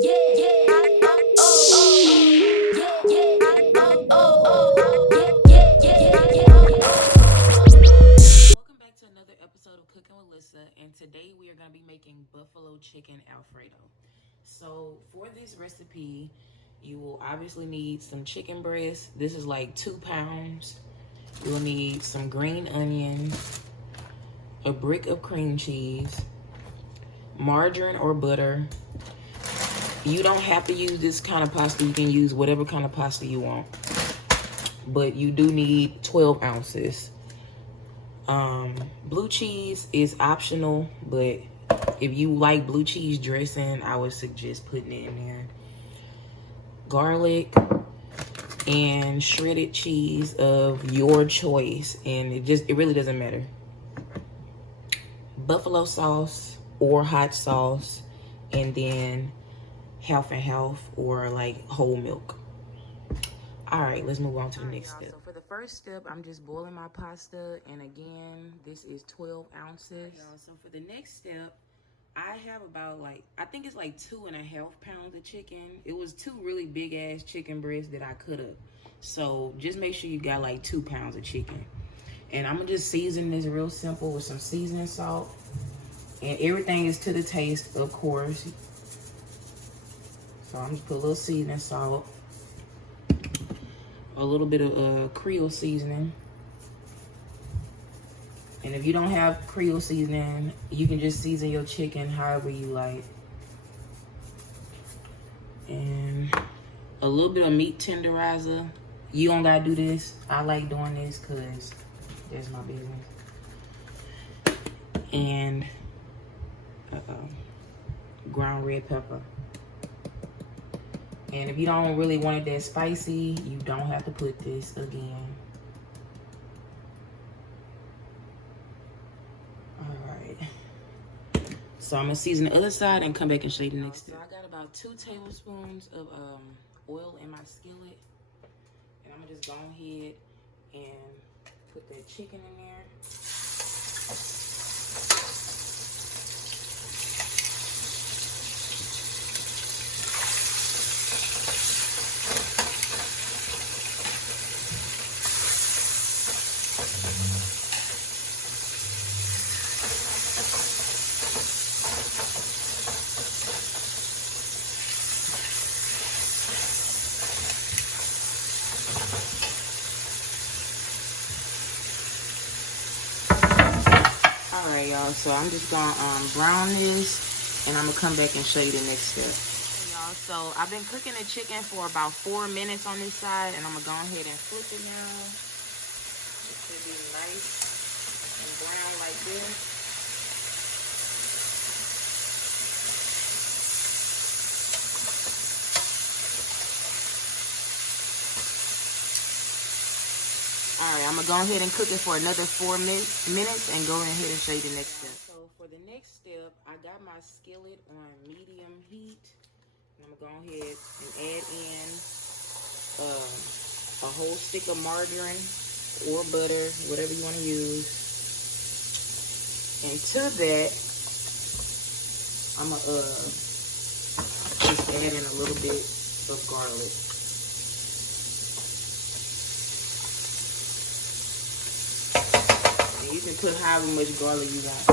Welcome back to another episode of Cooking with Lyssa, and today we are going to be making buffalo chicken Alfredo. So, for this recipe, you will obviously need some chicken breast. This is like 2 pounds. You will need some green onion, a brick of cream cheese, margarine or butter. You don't have to use this kind of pasta. You can use whatever kind of pasta you want. But you do need 12 ounces. Blue cheese is optional, but if you like blue cheese dressing, I would suggest putting it in there. Garlic and shredded cheese of your choice, and it really doesn't matter. Buffalo sauce or hot sauce, and then half and half or like whole milk. All right, let's move on to the next step. So for the first step, I'm just boiling my pasta, and again, this is 12 ounces. So for the next step, I have about I think it's like 2.5 pounds of chicken. It was 2 really big ass chicken breasts that I cut up. So just make sure you got like 2 pounds of chicken. And I'm gonna just season this real simple with some seasoning salt. And everything is to the taste, of course. So I'm just put a little seasoning salt. A little bit of Creole seasoning. And if you don't have Creole seasoning, you can just season your chicken however you like. And a little bit of meat tenderizer. You don't gotta do this. I like doing this because that's my business. And ground red pepper. And if you don't really want it that spicy, you don't have to put this again. All right. So I'm gonna season the other side and come back and show you the next step. So I got about 2 tablespoons of oil in my skillet. And I'm gonna just go ahead and put that chicken in there. Alright, y'all, so I'm just gonna brown this, and I'm gonna come back and show you the next step. Okay, y'all, so I've been cooking the chicken for about 4 minutes on this side, and I'm gonna go ahead and flip it now. It should be nice and brown like this. Alright, I'm gonna go ahead and cook it for another 4 minutes and go ahead and show you the next step. So for the next step, I got my skillet on medium heat. And I'm gonna go ahead and add in a whole stick of margarine or butter, whatever you want to use. And to that, I'm gonna just add in a little bit of garlic. You can put however much garlic you want.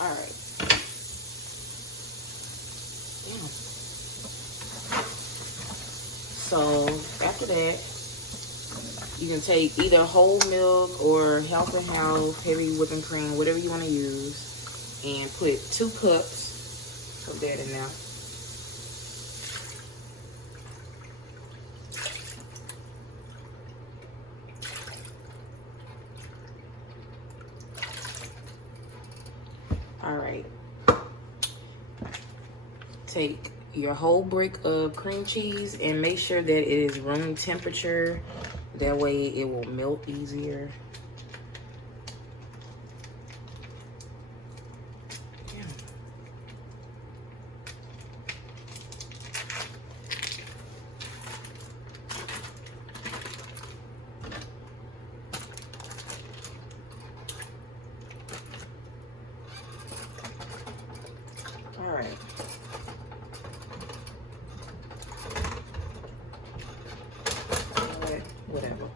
Alright. So after that, you can take either whole milk or half and half, heavy whipping cream, whatever you want to use, and put 2 cups of that in there. All right. Take your whole brick of cream cheese and make sure that it is room temperature. That way it will melt easier. whatever.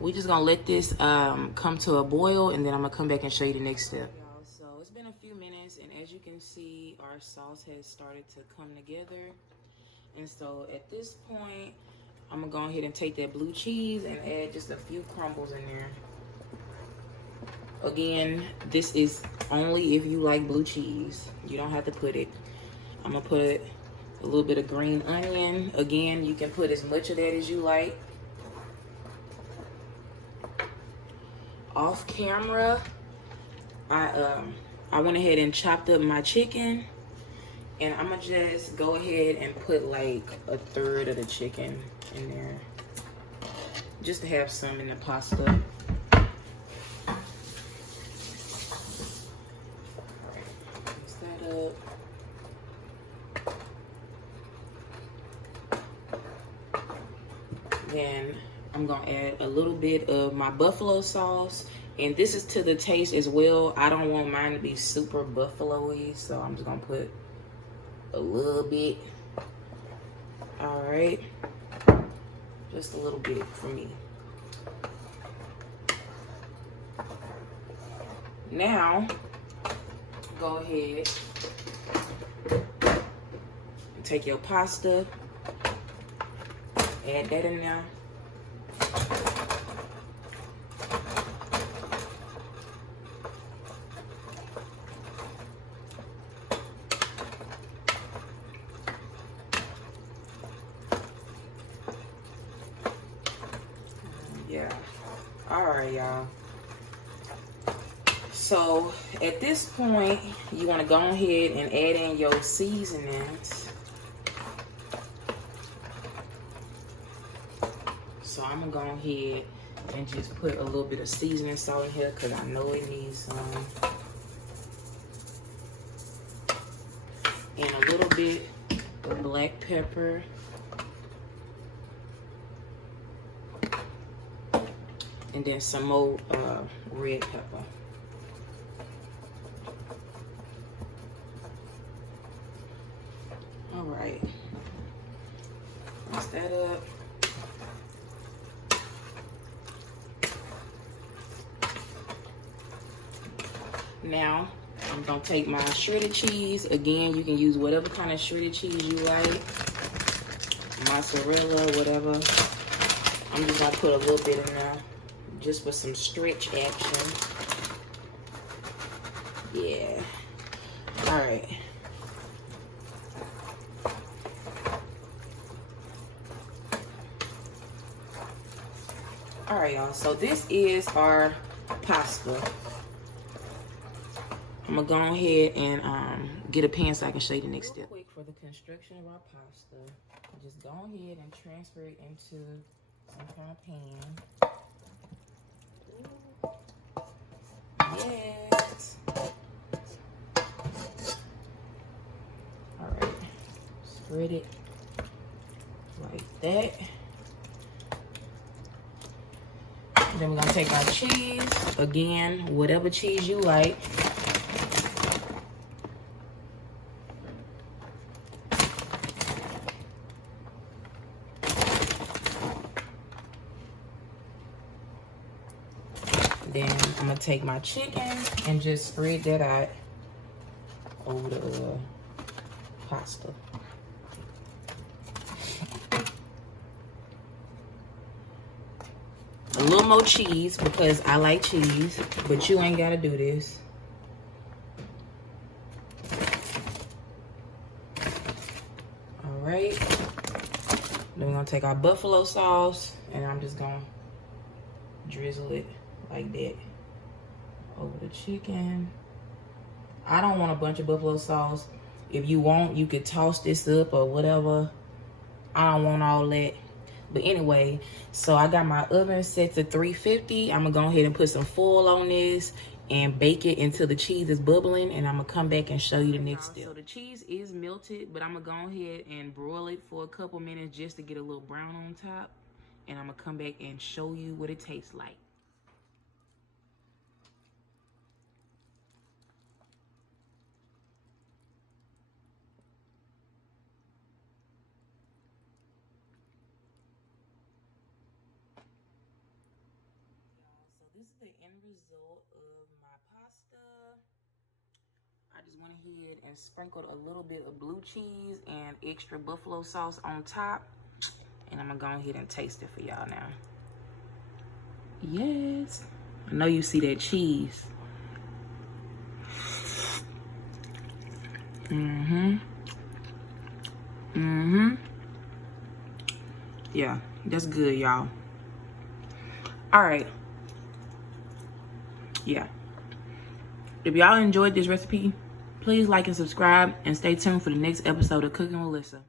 We just gonna let this come to a boil, and then I'm gonna come back and show you the next step. Y'all, so it's been a few minutes, and as you can see, our sauce has started to come together. And so at this point, I'm gonna go ahead and take that blue cheese and add just a few crumbles in there. Again, this is only if you like blue cheese. You don't have to put it. I'm gonna put a little bit of green onion. Again, you can put as much of that as you like. Off camera, I went ahead and chopped up my chicken, and I'm gonna just go ahead and put like a third of the chicken in there, just to have some in the pasta. Mix that up. Then I'm gonna add a little bit of my buffalo sauce, and this is to the taste as well. I don't want mine to be super buffalo-y, so I'm just gonna put a little bit. All right, just a little bit for me. Now, go ahead and take your pasta, add that in there. Yeah. All right, y'all. So at this point, you want to go ahead and add in your seasonings. So I'm gonna go ahead and just put a little bit of seasoning salt in here because I know it needs some. And a little bit of black pepper. And then some more red pepper. All right. Mix that up. Now, I'm gonna take my shredded cheese. Again, you can use whatever kind of shredded cheese you like. Mozzarella, whatever. I'm just gonna put a little bit in there, just for some stretch action. Yeah. All right. All right, y'all. So this is our pasta. I'm gonna go ahead and get a pan so I can show you the next step. Quick for the construction of our pasta, just go ahead and transfer it into some kind of pan. Yes. All right. Spread it like that. Then we're gonna take our cheese. Again, whatever cheese you like. Then I'm gonna take my chicken and just spread that out over the pasta. A little more cheese because I like cheese, but you ain't gotta do this. All right. Then we're gonna take our buffalo sauce and I'm just gonna drizzle it like that over the chicken. I don't want a bunch of buffalo sauce. If you want, you could toss this up or whatever. I don't want all that. But anyway, so I got my oven set to 350. I'm gonna go ahead and put some foil on this and bake it until the cheese is bubbling, and I'm gonna come back and show you the next step. So the cheese is melted, but I'm gonna go ahead and broil it for a couple minutes just to get a little brown on top, and I'm gonna come back and show you what it tastes like. this is the end result of my pasta. I just went ahead and sprinkled a little bit of blue cheese and extra buffalo sauce on top. And I'm gonna go ahead and taste it for y'all now. Yes, I know you see that cheese. Yeah, that's good, y'all. All right. Yeah. If y'all enjoyed this recipe, please like and subscribe and stay tuned for the next episode of Cooking with Lyssa.